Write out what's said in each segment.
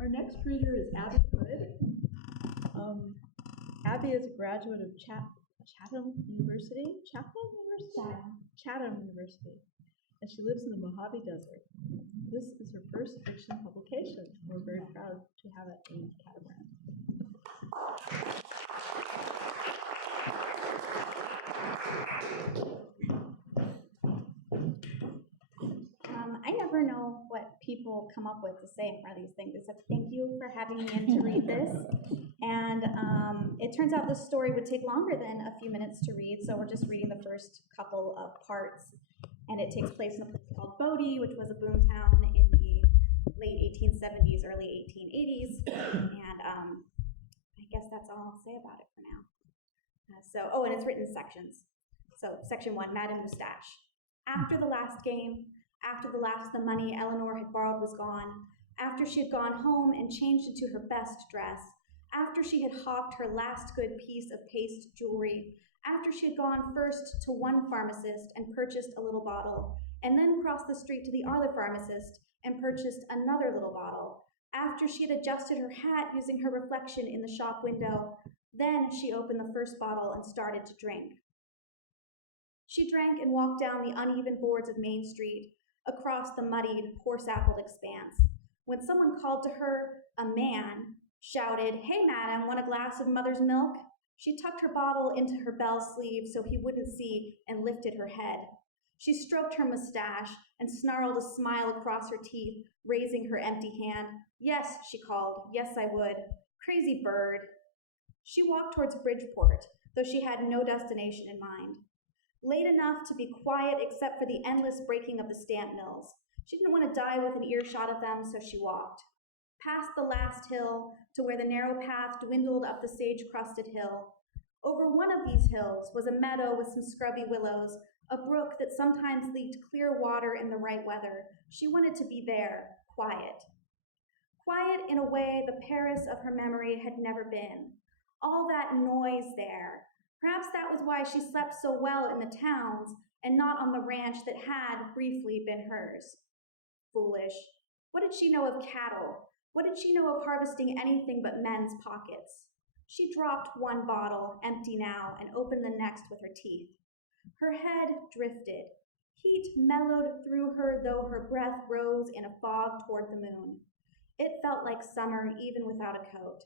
Our next reader is Abbey Hood. Um, Abbey is a graduate of Chatham University, Chatham University, and she lives in the Mojave Desert. This is her first fiction publication. We're very proud to have it in Catamaran. I never know what people come up with to say in front of these things, except thank you for having me in to read this. And it turns out this story would take longer than a few minutes to read, so we're just reading the first couple of parts. And it takes place in a place called Bodie, which was a boomtown in the late 1870s, early 1880s. And I guess that's all I'll say about it for now. And it's written in sections. So section 1, Madame Mustache. After the last game, after the last the money Eleanor had borrowed was gone, after she had gone home and changed into her best dress, after she had hawked her last good piece of paste jewelry, after she had gone first to one pharmacist and purchased a little bottle, and then crossed the street to the other pharmacist and purchased another little bottle, after she had adjusted her hat using her reflection in the shop window, then she opened the first bottle and started to drink. She drank and walked down the uneven boards of Main Street, across the muddied, horse-appled expanse. When someone called to her, a man shouted, "Hey, madam, want a glass of mother's milk?" She tucked her bottle into her bell sleeve so he wouldn't see and lifted her head. She stroked her mustache and snarled a smile across her teeth, raising her empty hand. "Yes," she called, "yes, I would. Crazy bird." She walked towards Bridgeport, though she had no destination in mind. Late enough to be quiet except for the endless breaking of the stamp mills. She didn't want to die with an earshot of them, so she walked. Past the last hill to where the narrow path dwindled up the sage-crusted hill. Over one of these hills was a meadow with some scrubby willows, a brook that sometimes leaked clear water in the right weather. She wanted to be there, quiet. Quiet in a way the Paris of her memory had never been. All that noise there. Perhaps that was why she slept so well in the towns and not on the ranch that had briefly been hers. Foolish. What did she know of cattle? What did she know of harvesting anything but men's pockets? She dropped one bottle, empty now, and opened the next with her teeth. Her head drifted. Heat mellowed through her, though her breath rose in a fog toward the moon. It felt like summer even without a coat.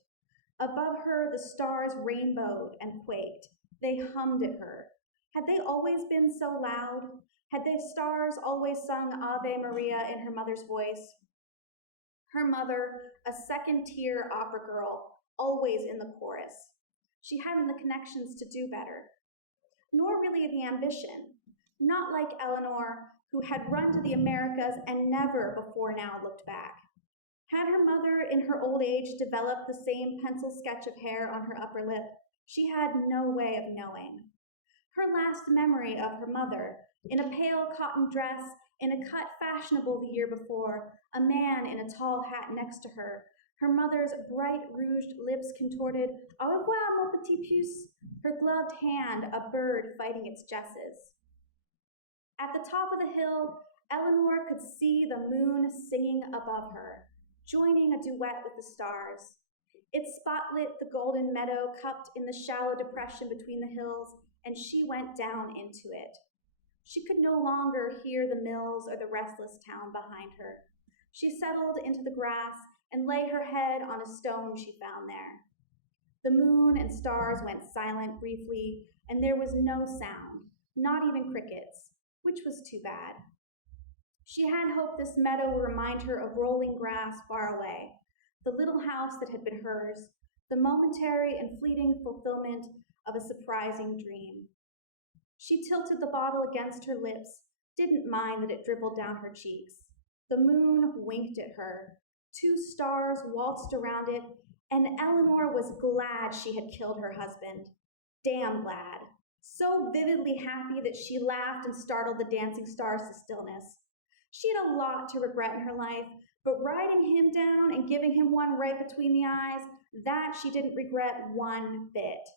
Above her, the stars rainbowed and quaked. They hummed at her. Had they always been so loud? Had the stars always sung Ave Maria in her mother's voice? Her mother, a second-tier opera girl, always in the chorus. She hadn't the connections to do better, nor really the ambition. Not like Eleanor, who had run to the Americas and never before now looked back. Had her mother in her old age developed the same pencil sketch of hair on her upper lip? She had no way of knowing. Her last memory of her mother, in a pale cotton dress, in a cut fashionable the year before, a man in a tall hat next to her, her mother's bright rouged lips contorted, "Au revoir, mon petit puce," her gloved hand a bird fighting its jesses. At the top of the hill, Eleanor could see the moon singing above her, joining a duet with the stars. It spotlit the golden meadow cupped in the shallow depression between the hills, and she went down into it. She could no longer hear the mills or the restless town behind her. She settled into the grass and lay her head on a stone she found there. The moon and stars went silent briefly, and there was no sound, not even crickets, which was too bad. She had hoped this meadow would remind her of rolling grass far away, the little house that had been hers, the momentary and fleeting fulfillment of a surprising dream. She tilted the bottle against her lips, didn't mind that it dribbled down her cheeks. The moon winked at her. 2 stars waltzed around it, and Eleanor was glad she had killed her husband. Damn glad. So vividly happy that she laughed and startled the dancing stars to stillness. She had a lot to regret in her life, but riding him down and giving him one right between the eyes, that she didn't regret one bit.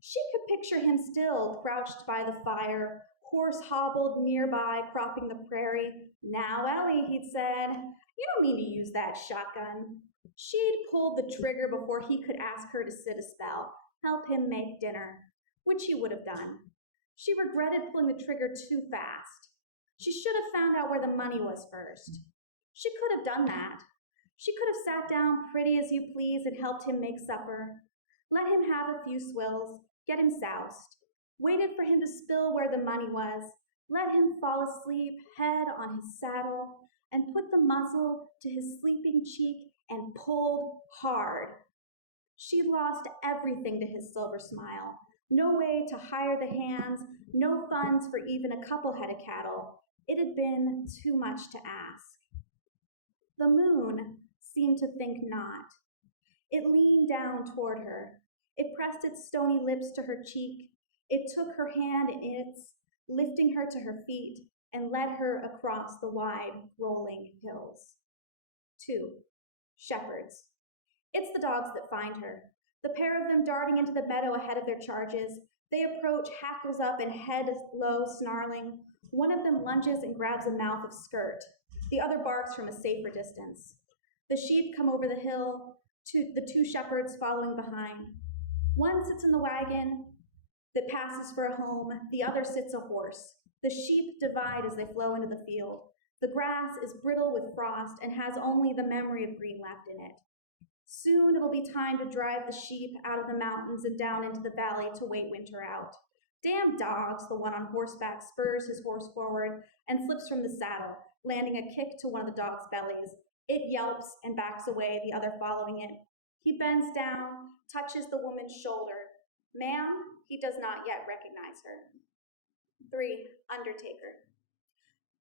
She could picture him still, crouched by the fire, horse hobbled nearby, cropping the prairie. "Now, Ellie," he'd said, "you don't mean to use that shotgun." She'd pulled the trigger before he could ask her to sit a spell, help him make dinner, which he would have done. She regretted pulling the trigger too fast. She should have found out where the money was first. She could have done that. She could have sat down pretty as you please and helped him make supper, let him have a few swills, get him soused, waited for him to spill where the money was, let him fall asleep, head on his saddle, and put the muzzle to his sleeping cheek and pulled hard. She'd lost everything to his silver smile. No way to hire the hands, no funds for even a couple head of cattle. It had been too much to ask. The moon seemed to think not. It leaned down toward her. It pressed its stony lips to her cheek. It took her hand in its, lifting her to her feet, and led her across the wide, rolling hills. 2. Shepherds. It's the dogs that find her. The pair of them darting into the meadow ahead of their charges. They approach, hackles up, and head low, snarling. One of them lunges and grabs a mouth of skirt. The other barks from a safer distance. The sheep come over the hill, the 2 shepherds following behind. One sits in the wagon that passes for a home. The other sits a horse. The sheep divide as they flow into the field. The grass is brittle with frost and has only the memory of green left in it. Soon it'll be time to drive the sheep out of the mountains and down into the valley to wait winter out. Damn dogs, the one on horseback spurs his horse forward and slips from the saddle, landing a kick to one of the dog's bellies. It yelps and backs away, the other following it. He bends down, touches the woman's shoulder. Ma'am, he does not yet recognize her. 3. Undertaker.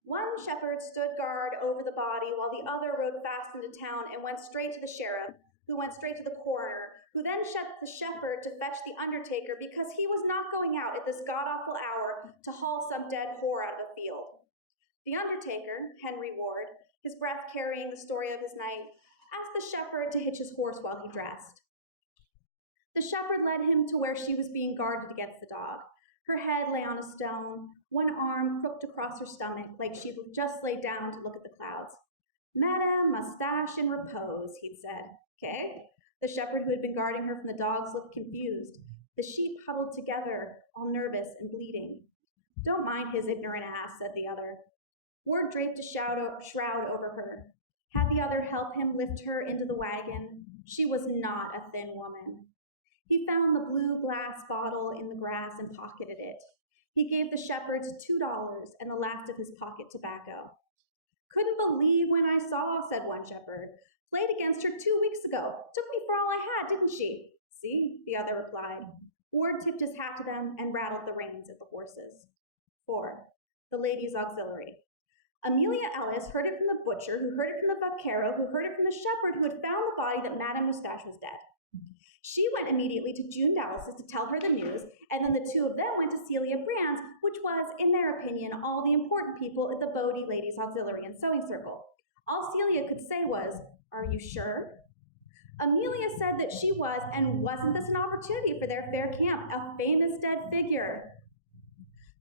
One shepherd stood guard over the body while the other rode fast into town and went straight to the sheriff, who went straight to the coroner, who then sent the shepherd to fetch the undertaker because he was not going out at this god-awful hour to haul some dead whore out of the field. The undertaker, Henry Ward, his breath carrying the story of his night, asked the shepherd to hitch his horse while he dressed. The shepherd led him to where she was being guarded against the dog. Her head lay on a stone, one arm crooked across her stomach like she'd just laid down to look at the clouds. Madame Mustache in repose, he'd said. Okay? The shepherd who had been guarding her from the dogs looked confused. The sheep huddled together, all nervous and bleeding. Don't mind his ignorant ass, said the other. Ward draped a shroud over her. Had the other help him lift her into the wagon. She was not a thin woman. He found the blue glass bottle in the grass and pocketed it. He gave the shepherds $2 and the last of his pocket tobacco. Couldn't believe when I saw, said one shepherd. Played against her 2 weeks ago. Took me for all I had, didn't she? See, the other replied. Ward tipped his hat to them and rattled the reins at the horses. 4. The ladies' auxiliary. Amelia Ellis heard it from the butcher, who heard it from the vaquero, who heard it from the shepherd, who had found the body that Madame Mustache was dead. She went immediately to June Dallas's to tell her the news, and then the 2 of them went to Celia Brand's, which was, in their opinion, all the important people at the Bodie Ladies Auxiliary and Sewing Circle. All Celia could say was, "Are you sure?" Amelia said that she was, and wasn't this an opportunity for their fair camp, a famous dead figure?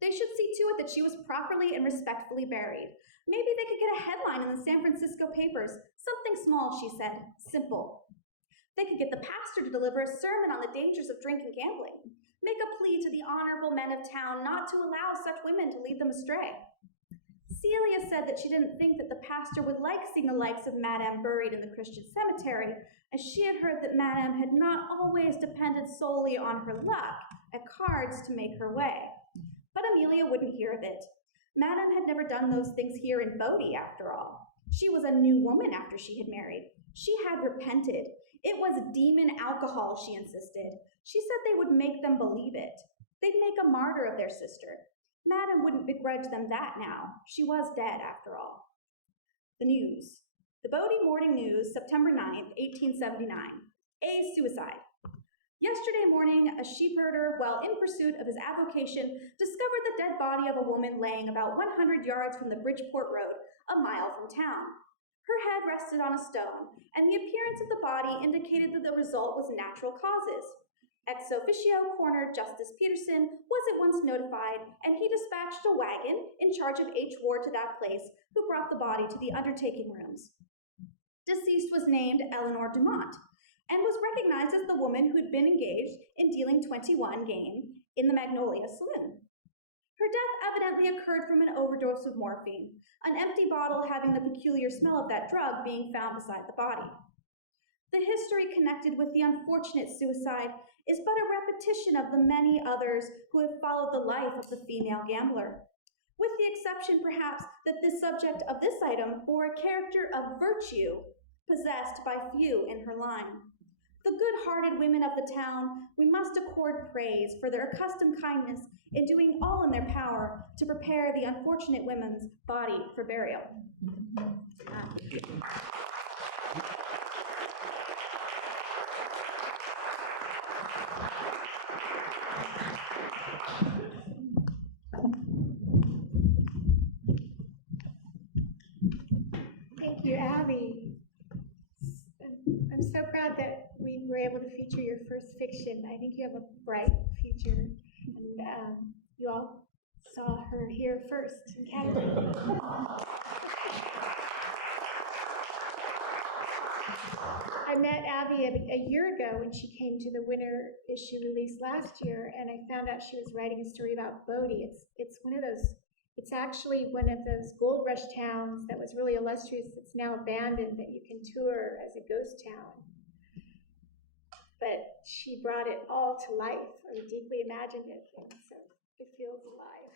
They should see to it that she was properly and respectfully buried. Maybe they could get a headline in the San Francisco papers. Something small, she said, simple. They could get the pastor to deliver a sermon on the dangers of drink and gambling. Make a plea to the honorable men of town not to allow such women to lead them astray. Celia said that she didn't think that the pastor would like seeing the likes of Madame buried in the Christian cemetery, as she had heard that Madame had not always depended solely on her luck at cards to make her way. But Amelia wouldn't hear of it. Madame had never done those things here in Bodie, after all. She was a new woman after she had married. She had repented. It was demon alcohol, she insisted. She said they would make them believe it. They'd make a martyr of their sister. Madame wouldn't begrudge them that now. She was dead, after all. The news. The Bodie Morning News, September 9th, 1879. A suicide. Yesterday morning, a sheep herder, while in pursuit of his avocation, discovered the dead body of a woman laying about 100 yards from the Bridgeport Road, a mile from town. Her head rested on a stone, and the appearance of the body indicated that the result was natural causes. Ex officio Coroner Justice Peterson was at once notified, and he dispatched a wagon in charge of H. Ward to that place, who brought the body to the undertaking rooms. Deceased was named Eleanor Dumont and was recognized as the woman who'd been engaged in dealing 21 game in the Magnolia Saloon. Her death evidently occurred from an overdose of morphine, an empty bottle having the peculiar smell of that drug being found beside the body. The history connected with the unfortunate suicide is but a repetition of the many others who have followed the life of the female gambler, with the exception perhaps that the subject of this item bore a character of virtue possessed by few in her line. The good-hearted women of the town, we must accord praise for their accustomed kindness in doing all in their power to prepare the unfortunate woman's body for burial. Thank you, Abbey. I'm so proud that we were able to feature your first fiction. I think you have a bright future, and you all saw her here first in Catamaran. I met Abbey a year ago when she came to the winter issue release last year, and I found out she was writing a story about Bodie. It's one of those. It's actually one of those gold rush towns that was really illustrious. It's now abandoned that you can tour as a ghost town. But she brought it all to life, or deeply imagined it, and so it feels alive.